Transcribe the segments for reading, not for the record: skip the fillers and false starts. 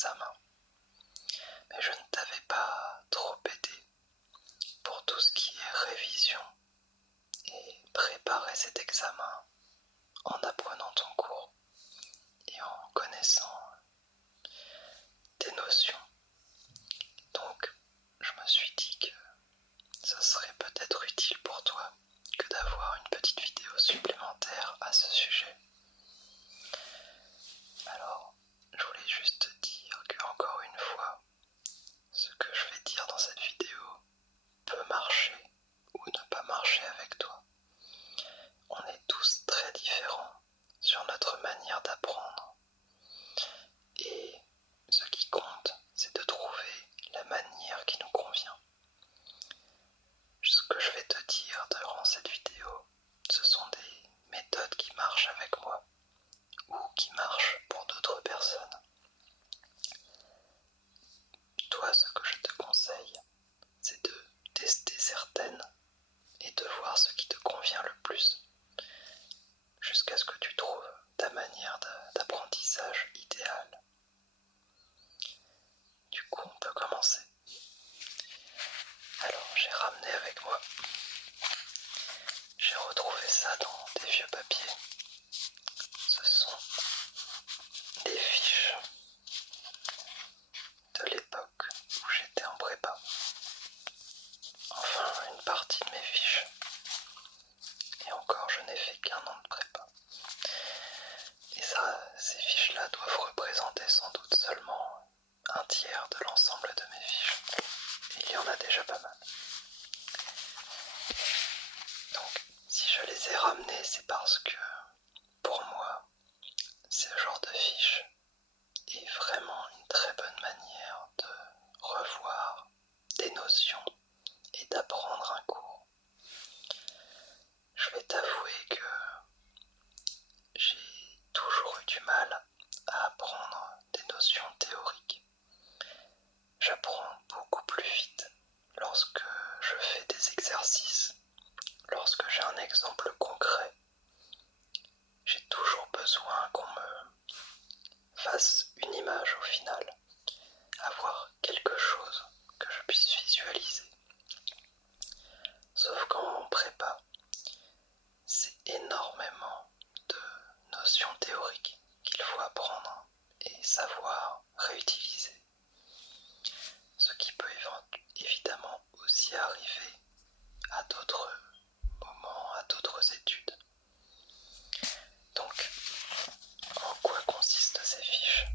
examen. Mais je ne t'avais pas trop aidé pour tout ce qui est révision et préparer cet examen en apprenant ton cours et en connaissant tes notions. Donc, je me suis dit que ce serait peut-être utile pour toi que d'avoir une petite vidéo supplémentaire à ce sujet. Alors, je voulais juste te dire que, encore une fois, ce que je vais dire dans cette vidéo peut marcher ou ne pas marcher avec toi. On est tous très différents sur notre manière d'apprendre. Et ce qui compte, c'est de trouver la manière qui nous convient. Ce que je vais te dire durant cette vidéo, ce sont des méthodes qui marchent avec moi ou qui marchent pour d'autres personnes. Toi, ce que je te conseille, c'est de tester certaines et de voir ce qui te convient le plus, jusqu'à ce que tu trouves ta manière d'apprentissage idéale. Du coup, on peut commencer. Alors, j'ai ramené avec moi, j'ai retrouvé ça dans des vieux papiers. Ce sont des fiches de l'époque où j'étais en prépa. Enfin, une partie de mes fiches. Et encore, je n'ai fait qu'un an de prépa. Et ça, ces fiches-là doivent représenter sans doute seulement un tiers de l'ensemble de mes fiches. Et il y en a déjà pas mal. Donc, si je les ai ramenées, c'est parce que, pour moi, ce genre de fiche est vraiment une très bonne manière de revoir des notions et d'apprendre un cours. Je vais t'avouer que j'ai toujours eu du mal à apprendre des notions théoriques. J'apprends beaucoup plus vite lorsque je fais des exercices, lorsque j'ai un exemple concret. J'ai toujours besoin qu'on me fasse une image au final, avoir quelque chose que je puisse visualiser. Sauf qu'en prépa, c'est énormément de notions théoriques qu'il faut apprendre et savoir réutiliser. Ce qui peut évidemment aussi arriver à d'autres moments, à d'autres études. Donc, en quoi consistent ces fiches?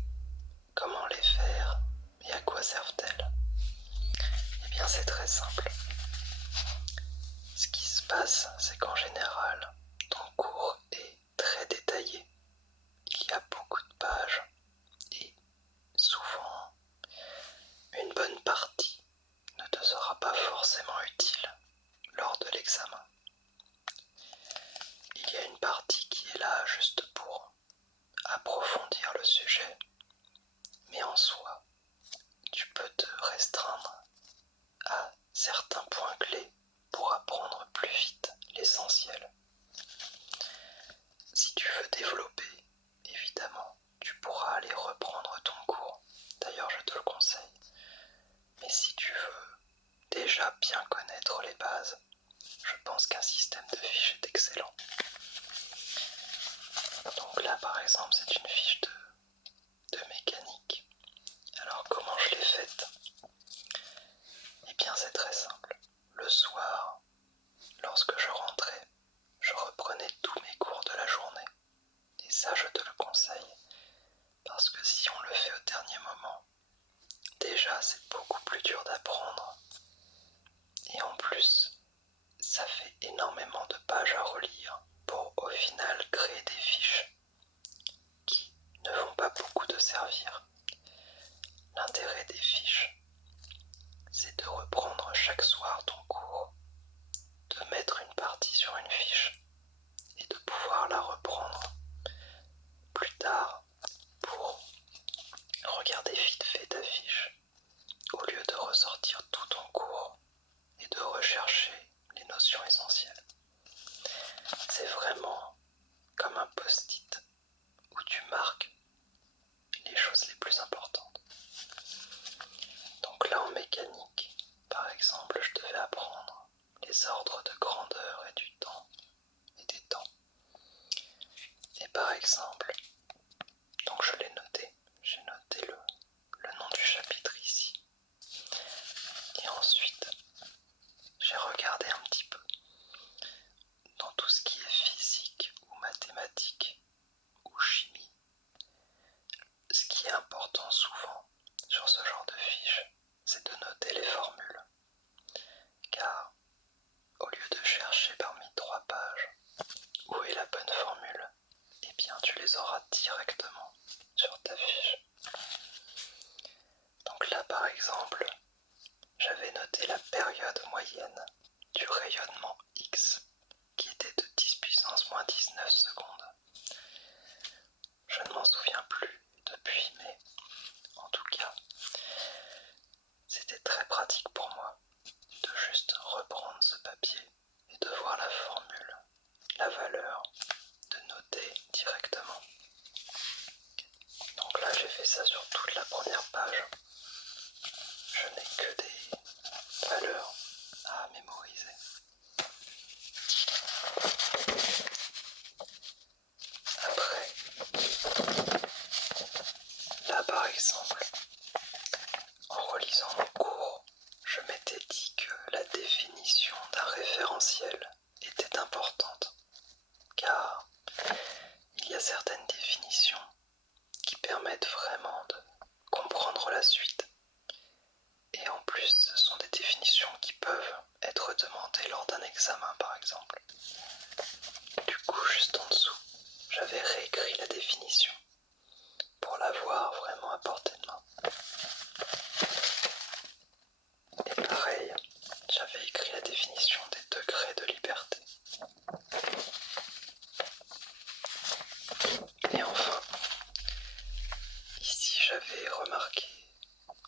Comment les faire et à quoi servent-elles? Eh bien, c'est très simple. Ce qui se passe, c'est qu'en général, ton cours est très détaillé. Il y a beaucoup de pages et souvent, une bonne partie ne te sera pas forcément utile lors de l'examen. Il y a une partie qui est là juste pour approfondir le sujet, mais en soi, tu peux te restreindre à certains points clés pour apprendre plus vite l'essentiel. Si tu veux développer, évidemment, tu pourras aller reprendre ton cours. D'ailleurs, je te le conseille. Mais si tu veux déjà bien connaître les bases, je pense qu'un système de fiches est excellent. Donc là, par exemple, c'est une fiche de mécanique. Alors, comment je l'ai faite? Eh bien, c'est très simple. Le soir, lorsque je rentrais, je reprenais tous mes cours de la journée. Et ça, je te le conseille. Parce que si on le fait au dernier moment, déjà, c'est beaucoup plus dur d'apprendre. Et en plus, ça fait énormément de pages à relire pour au final créer des fiches qui ne vont pas beaucoup te servir. L'intérêt des fiches, c'est de reprendre chaque soir ton cours, de mettre une partie sur une fiche et de pouvoir la reprendre plus tard pour regarder vite fait ta fiche au lieu de ressortir tout ton cours et de rechercher les notions essentielles. C'est vraiment comme un post-it où tu marques les choses les plus importantes. mécanique. Par exemple, je devais apprendre les ordres de grandeur et du temps et des temps. Et par exemple, donc je l'ai noté, j'ai noté le nom du chapitre ici. Et ensuite, j'ai regardé un petit peu dans tout ce qui est physique ou mathématique ou chimie. Ce qui est important souvent sur ce genre de fiche, c'est de noter les formules. Car au lieu de chercher parmi 3 pages où est la bonne formule, eh bien tu les auras directement sur ta fiche. Donc là par exemple, j'avais noté la période moyenne du rayonnement X qui était de 10 puissance moins 19 secondes. Je ne m'en souviens plus depuis, mais en tout cas, c'était très pratique pour moi de juste reprendre ce papier et de voir la formule, la valeur, de noter directement. Donc là, j'ai fait ça sur toute la première page. Je n'ai que des valeurs à mémoriser. Après, là par exemple, en relisant mon cours, je m'étais dit que la définition d'un référentiel était importante, car il y a certaines définitions qui permettent vraiment de comprendre la suite. Et en plus, ce sont des définitions qui peuvent être demandées lors d'un examen par exemple. Du coup, juste en dessous, j'avais réécrit la définition pour l'avoir vraiment à portée de main. Et pareil, j'avais écrit la définition des degrés de liberté. Et enfin, ici j'avais remarqué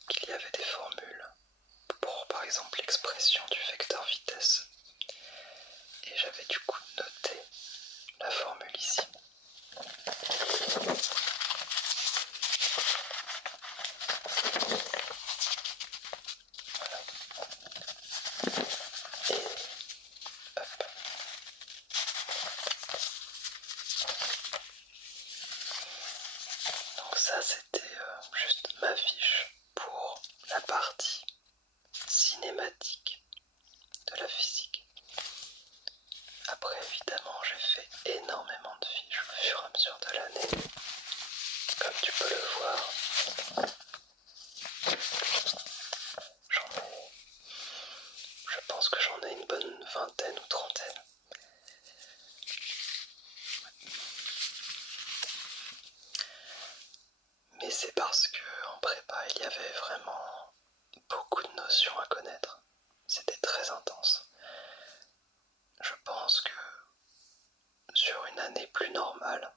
qu'il y avait des formules pour par exemple l'expression du vecteur vitesse. Et j'avais du coup noté la formule ici. Voilà. Et hop. Donc ça c'était juste ma fiche pour la partie cinématique de la physique. Après évidemment j'ai fait énormément de fiches au fur et à mesure de l'année. Comme tu peux le voir, je pense que j'en ai une bonne vingtaine ou trentaine. Mais c'est parce que en prépa il y avait vraiment beaucoup de notions à connaître. C'était très intense. Je pense que sur une année plus normale,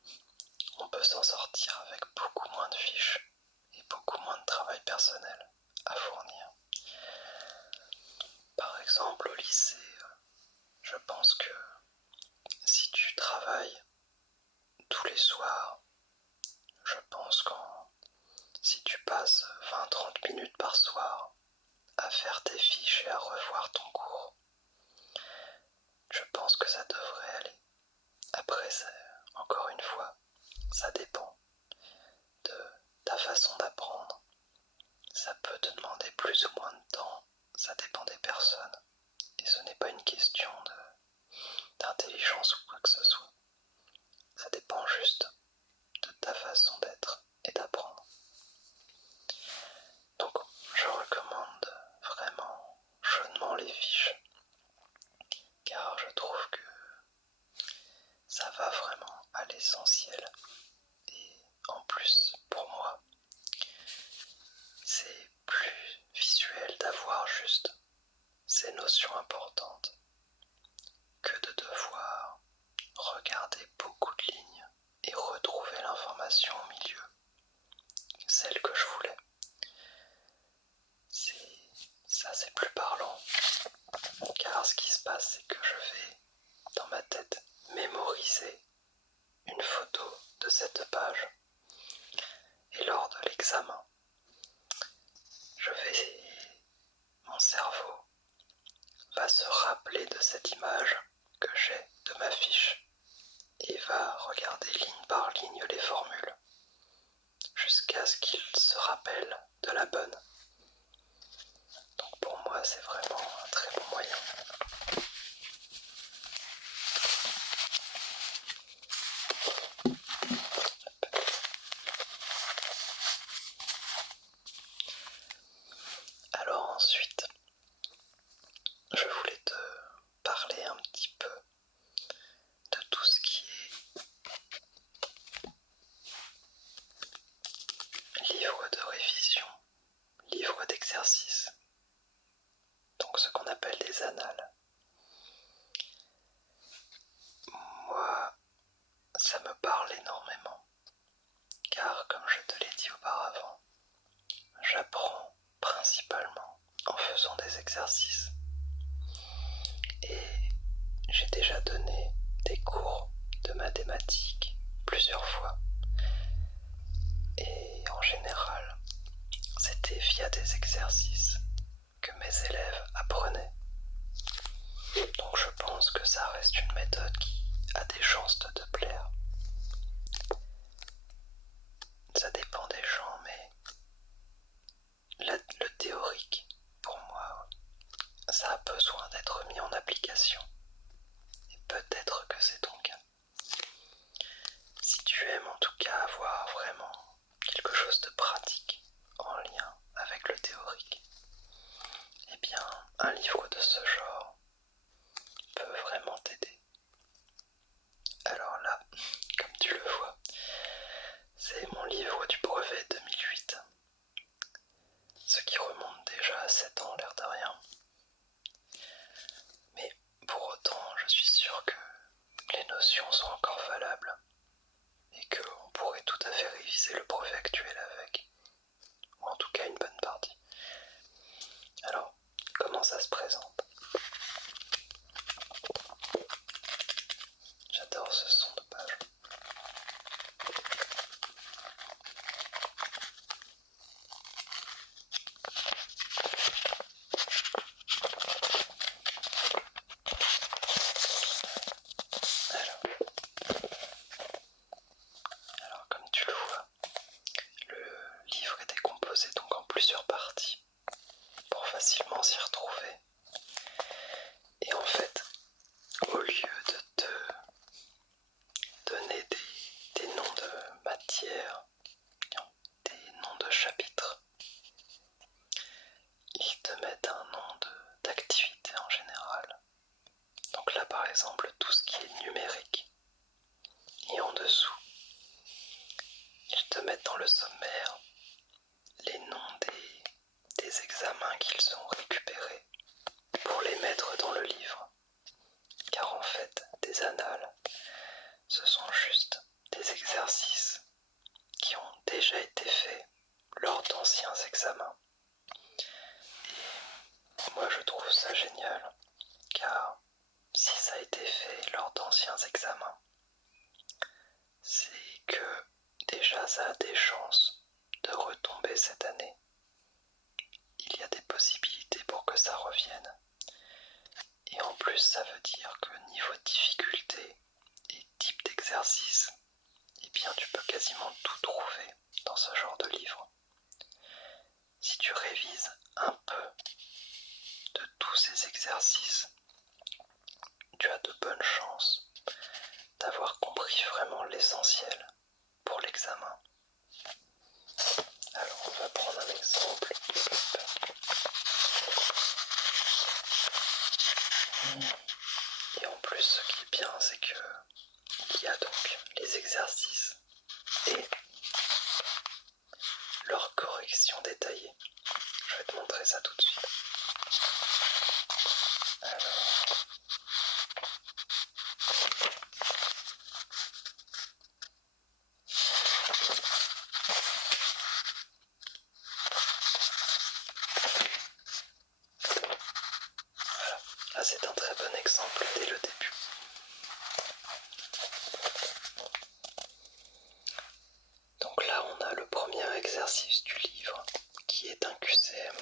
on peut s'en sortir avec beaucoup moins de fiches et beaucoup moins de travail personnel à fournir. Par exemple au lycée, je pense que si tu travailles tous les soirs, je pense que si tu passes 20-30 minutes par soir à faire tes fiches et à revoir ton cours, je pense que ça devrait aller. Après, encore une fois, ça dépend de ta façon d'apprendre. Ça peut te demander plus ou moins de temps, ça dépend des personnes. Et ce n'est pas une question d'intelligence ou quoi que ce soit. Ça dépend juste de ta façon d'être et d'apprendre. Donc, je recommande vraiment chaudement les fiches, car je trouve que ça va vraiment à l'essentiel. Et en plus, pour moi, c'est plus visuel d'avoir juste ces notions importantes que de devoir regarder beaucoup de lignes et retrouver l'information au milieu. cerveau va se rappeler de cette image que j'ai de ma fiche et va regarder ligne par ligne les formules jusqu'à ce qu'il se rappelle de la bonne. Donc pour moi c'est vraiment un très bon moyen. Alors ensuite, je voulais te parler un petit peu de tout ce qui est livre de révision, livre d'exercice, donc ce qu'on appelle des annales. Moi, ça me parle énormément, car comme je te l'ai dit auparavant, j'apprends principalement en faisant des exercices. Et j'ai déjà donné des cours de mathématiques plusieurs fois. Et en général, c'était via des exercices que mes élèves apprenaient. Donc je pense que ça reste une méthode qui a des chances de te plaire. Ça dépend des gens, mais le théorique, pour moi, ça a besoin d'être mis en application. Et peut-être que c'est ton cas. Si tu aimes en tout cas avoir vraiment quelque chose de pratique en lien avec le théorique, eh bien un livre de ce genre peut vraiment t'aider. Alors là, comme tu le vois, c'est mon livre du brevet 2008, ce qui remonte déjà à 7 ans, l'air de rien. Mais pour autant, je suis sûr que les notions sont encore valables et qu'on pourrait tout à fait réviser le brevet actuel avec, ou en tout cas une bonne partie. Alors, comment ça se présente? J'adore ce son de page. Alors, comme tu le vois, le livre est décomposé donc en plusieurs parties pour facilement s'y retrouver. Et en fait, au lieu de te donner des noms de matières, des noms de chapitres, ils te mettent un nom d'activité en général. Donc là par exemple tout ce qui est numérique. Et en dessous, ils te mettent dans le sommaire les noms des examens qu'ils ont récupérés pour les mettre dans le livre. Car en fait, des annales, ce sont juste des exercices qui ont déjà été faits lors d'anciens examens. Et moi je trouve ça génial, car si ça a été fait lors d'anciens examens, c'est que déjà ça a des chances de retomber cette année. Il y a des possibilités pour que ça revienne. Et en plus ça veut dire que niveau difficulté et type d'exercice, eh bien tu peux quasiment tout trouver dans ce genre de livre. Si tu révises un peu de tous ces exercices, tu as de bonnes chances d'avoir compris vraiment l'essentiel pour l'examen. Alors on va prendre un exemple. Et en plus ce qui est bien c'est que il y a donc les exercices et leur correction détaillée. Je vais te montrer ça tout de suite. Alors, là c'est un très bon exemple dès le début. Donc là on a le premier exercice du livre qui est un QCM.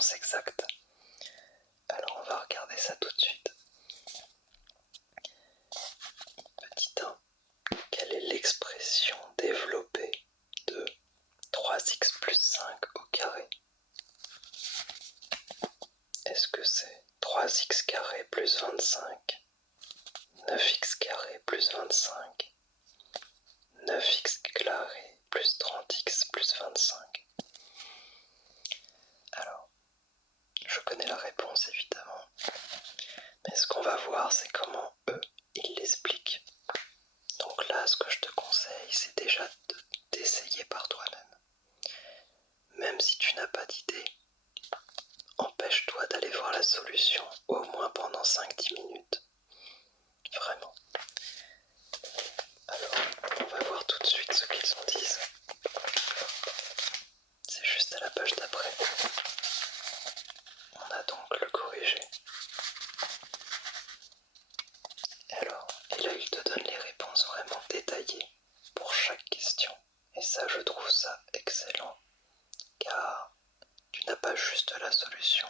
réponse exacte. Alors on va regarder ça tout de suite. Petit 1. Quelle est l'expression développée de 3x plus 5 au carré? Est-ce que c'est 3x carré plus 25, 9x carré plus 25, 9x carré plus 30x plus 25? Alors, je connais la réponse évidemment, mais ce qu'on va voir c'est comment eux, ils l'expliquent. Donc là, ce que je te conseille, c'est déjà d'essayer par toi-même. Même si tu n'as pas d'idée, empêche-toi d'aller voir la solution au moins pendant 5-10 minutes. Vraiment. Alors, on va voir tout de suite ce qu'ils en disent. C'est juste à la page d'après. On a donc le corrigé. Alors, et là, il te donne les réponses vraiment détaillées pour chaque question. Et ça, je trouve ça excellent. Car tu n'as pas juste la solution,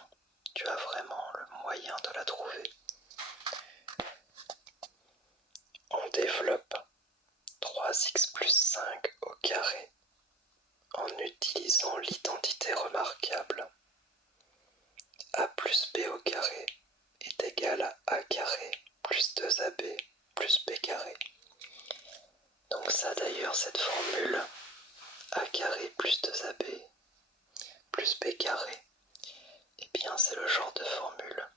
tu as vraiment le moyen de la trouver. On développe 3x plus 5 au carré en utilisant l'identité remarquable. A plus b au carré est égal à a carré plus 2ab plus b carré. Donc ça d'ailleurs, cette formule a carré plus 2ab plus b carré, eh bien c'est le genre de formule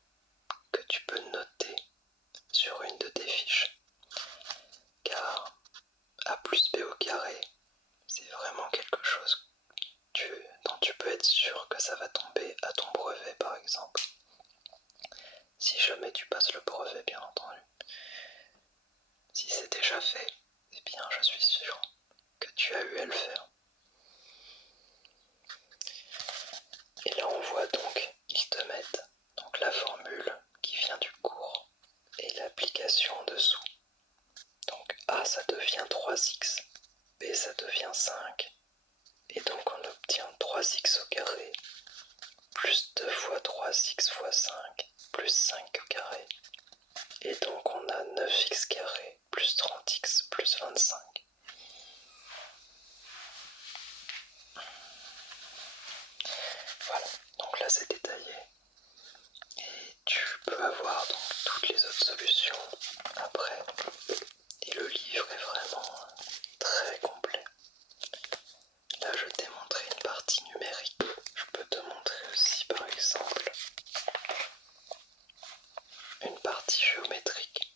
que tu peux noter sur une de tes fiches. Car a plus b au carré, c'est vraiment quelque chose dont tu peux être sûr que ça va tomber à ton brevet par exemple. Si jamais tu passes le brevet, bien entendu. Si c'est déjà fait, eh bien je suis sûr que tu as eu à le faire. Et là on voit donc, ils te mettent donc la formule qui vient du cours et l'application en dessous. Donc A ça devient 3x, B ça devient 5, et donc on obtient 3x au carré plus 2 fois 3x fois 5 plus 5 au carré. Et donc on a 9x carré plus 30x plus 25. Voilà, donc là c'est détaillé. Et tu peux avoir donc toutes les autres solutions après. Et le livre est vraiment très complet. Là je t'ai montré une partie numérique. Je peux te montrer aussi par exemple une partie géométrique.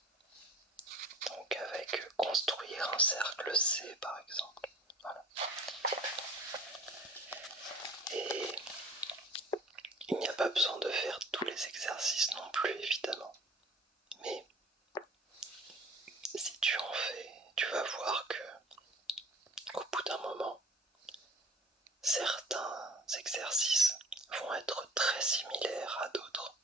Donc avec construire un cercle C par exemple. Voilà. Et il n'y a pas besoin de faire tous les exercices non plus évidemment. Mais si tu en fais, tu vas voir que au bout d'un moment, certains exercices vont être très similaires à d'autres.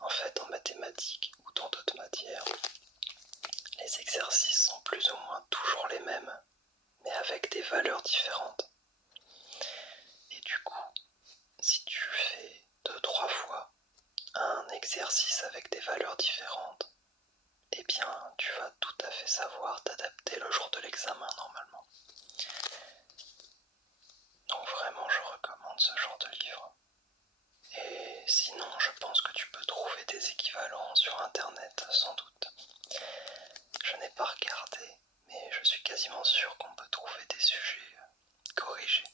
En fait, en mathématiques ou dans d'autres matières, les exercices sont plus ou moins toujours les mêmes, mais avec des valeurs différentes. Et du coup, si tu fais 2-3 fois un exercice avec des valeurs différentes, eh bien, tu vas tout à fait savoir t'adapter le jour de l'examen normalement. Donc vraiment, je recommande ce genre de livre. Et sinon, je pense que tu peux trouver des équivalents sur internet, sans doute. Je n'ai pas regardé, mais je suis quasiment sûr qu'on peut trouver des sujets corrigés.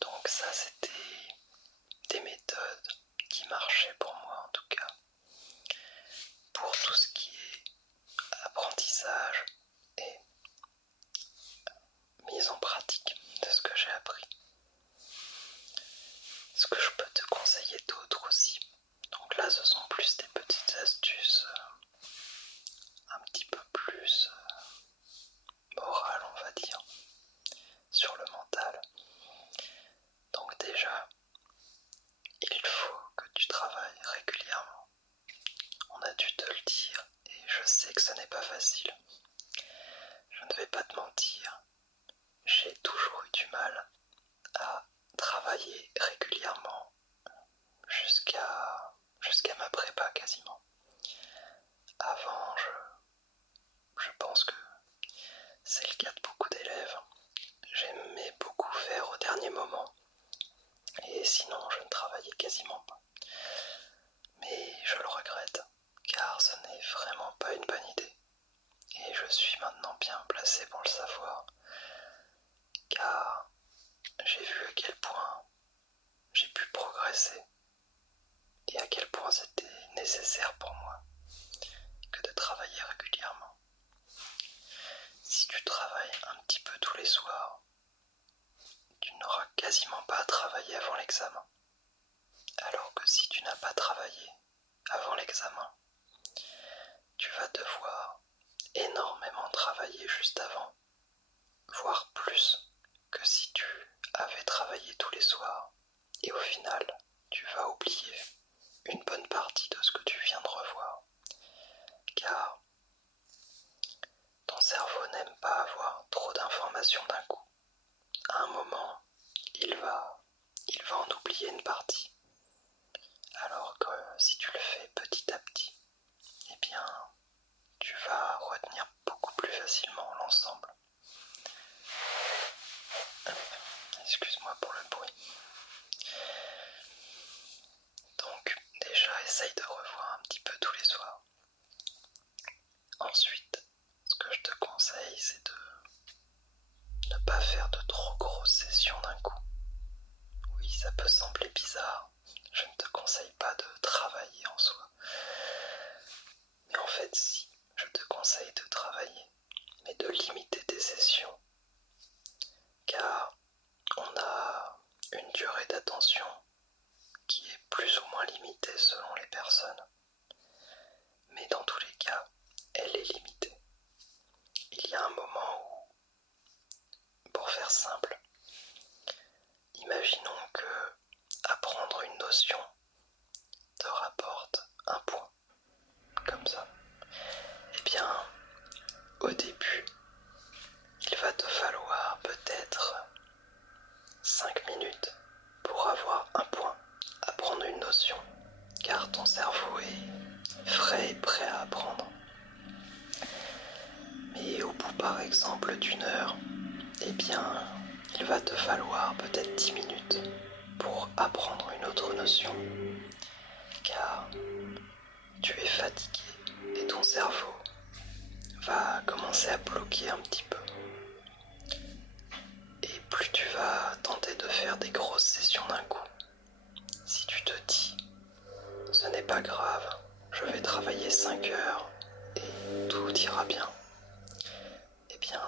Donc ça, c'était des méthodes qui marchaient pour moi en tout cas, pour tout ce qui est apprentissage et mise en pratique de ce que j'ai appris. Ce que je peux te conseiller d'autre aussi, donc là ce sont plus des petites astuces un petit peu plus morales on va dire, sur le mental. Donc déjà, il faut que tu travailles régulièrement. On a dû te le dire et je sais que ce n'est pas facile. Je ne vais pas te mentir, j'ai toujours eu du mal à travailler régulièrement jusqu'à ma prépa quasiment. Avant, je pense que c'est le cas de beaucoup d'élèves. J'aimais beaucoup faire au dernier moment et sinon je ne travaillais quasiment pas. Mais je le regrette car ce n'est vraiment pas une bonne idée. Et je suis maintenant bien placé pour le savoir car j'ai vu à quel point j'ai pu progresser et à quel point c'était nécessaire pour moi que de travailler régulièrement. Si tu travailles un petit peu tous les soirs, tu n'auras quasiment pas à travailler avant l'examen. Alors que si tu n'as pas travaillé avant l'examen, tu vas devoir énormément travailler juste avant, voire plus que si tu avais travaillé tous les soirs. Et au final, tu vas oublier une bonne partie de ce que tu viens de revoir. Car ton cerveau n'aime pas avoir trop d'informations d'un coup. À un moment, il va en oublier une partie. Alors que si tu le fais petit à petit, eh bien, tu vas retenir beaucoup plus facilement l'ensemble. Excuse-moi pour le bruit. Donc, déjà, essaye de revoir un petit peu tous les soirs. Ensuite, ce que je te conseille, c'est de ne pas faire de trop grosses sessions d'un coup. Oui, ça peut sembler bizarre. Je ne te conseille pas de travailler en soi. Mais en fait, si, je te conseille de travailler, mais de limiter tes sessions. Car on a une durée d'attention qui est plus ou moins limitée selon les personnes. Mais dans tous les cas, elle est limitée. Il y a un moment où, pour faire simple, imaginons que apprendre une notion te rapporte un point, comme ça. Eh bien, au début, il va te falloir peut-être 5 minutes pour avoir un point, apprendre une notion, car ton cerveau est frais et prêt à apprendre. Mais au bout par exemple d'une heure, eh bien, il va te falloir peut-être 10 minutes pour apprendre une autre notion, car tu es fatigué et ton cerveau va commencer à bloquer un petit peu. Et plus tu vas tenter de faire des grosses sessions d'un coup, si tu te dis, ce n'est pas grave, je vais travailler 5 heures et tout ira bien, eh bien,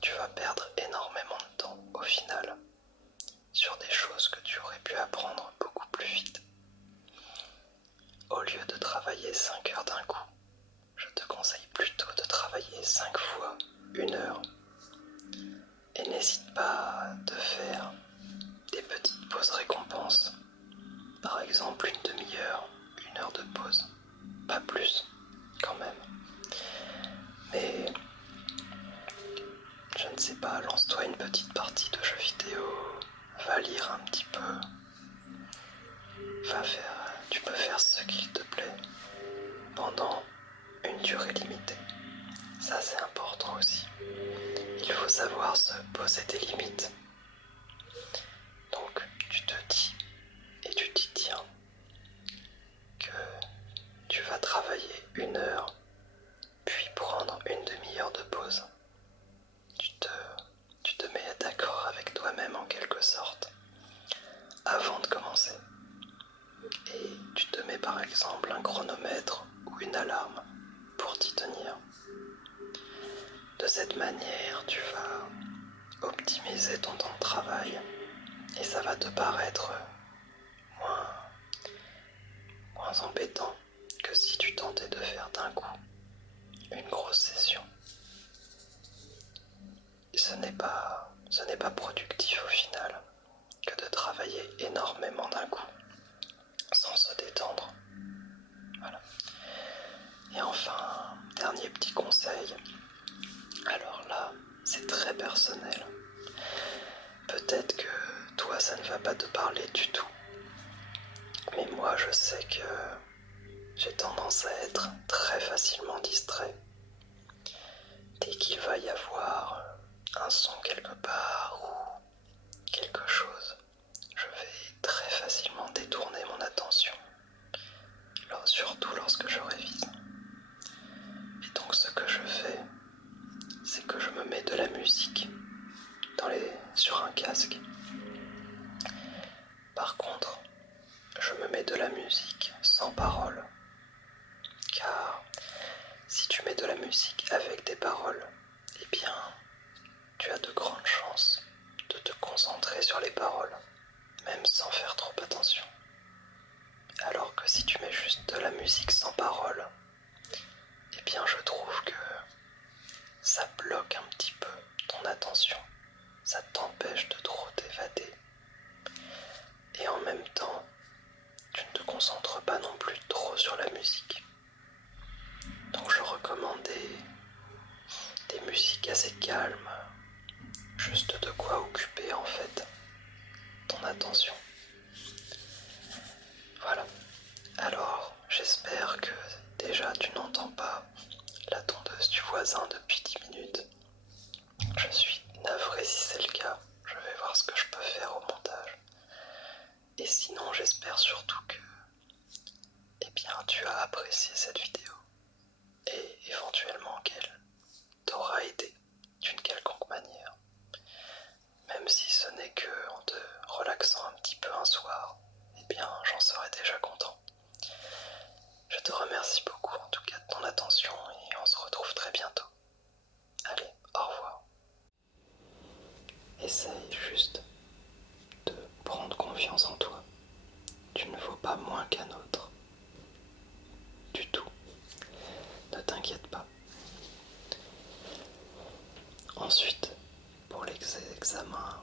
tu vas perdre énormément de temps au final sur des choses que tu aurais pu apprendre beaucoup plus vite. Au lieu de travailler 5 heures d'un coup, je te conseille plutôt de travailler 5 fois 1 heure. Et n'hésite pas de faire des petites pauses récompenses. Par exemple, une demi-heure, 1 heure de pause. Pas plus, quand même. Mais, je ne sais pas, lance-toi une petite partie de jeu vidéo. Va lire un petit peu. Tu peux faire ce qu'il te plaît pendant une durée limitée. Ça, c'est important aussi. Il faut savoir se poser des limites. Donc, tu te dis et tu t'y tiens que tu vas travailler 1 heure, puis prendre une demi-heure de pause. Tu te mets d'accord avec toi-même en quelque sorte avant de commencer. Et tu te mets par exemple un chronomètre ou une alarme pour t'y tenir. De cette manière, tu vas optimiser ton temps de travail et ça va te paraître moins embêtant que si tu tentais de faire d'un coup une grosse session. Ce n'est pas productif au final que de travailler énormément d'un coup sans se détendre. Voilà. Et enfin, dernier petit conseil, Alors là, c'est très personnel. Peut-être que toi, ça ne va pas te parler du tout. Mais moi, je sais que j'ai tendance à être très facilement distrait. Dès qu'il va y avoir un son quelque part ou quelque chose, je vais très facilement détourner mon attention, surtout lorsque je révise. Et donc ce que je fais, c'est que je me mets de la musique sur un casque. Par contre, je me mets de la musique sans parole, car si tu mets de la musique avec des paroles, eh bien, tu as de grandes chances de te concentrer sur les paroles, même sans faire trop attention. Alors que si tu mets juste de la musique sans parole, eh bien je trouve que ça bloque un petit peu ton attention, ça t'empêche de trop t'évader. Et en même temps, tu ne te concentres pas non plus trop sur la musique. Donc je recommande des musiques assez calmes, juste de quoi occuper en fait ton attention. Voilà. Alors, j'espère que déjà tu n'entends pas la tondeuse du voisin depuis 10 minutes. Je suis navré si c'est le cas. Je vais voir ce que je peux faire au montage. Et sinon, j'espère surtout que tu as apprécié cette vidéo et éventuellement qu'elle t'aura aidé d'une quelconque manière. Même si ce n'est que en te relaxant un petit peu un soir, j'en serais déjà content. Je te remercie beaucoup en tout cas de ton attention et on se retrouve très bientôt. Allez, au revoir. Essaye juste de prendre confiance en toi. Tu ne vaux pas moins qu'un autre. Du tout. Ne t'inquiète pas. Ensuite, pour les examens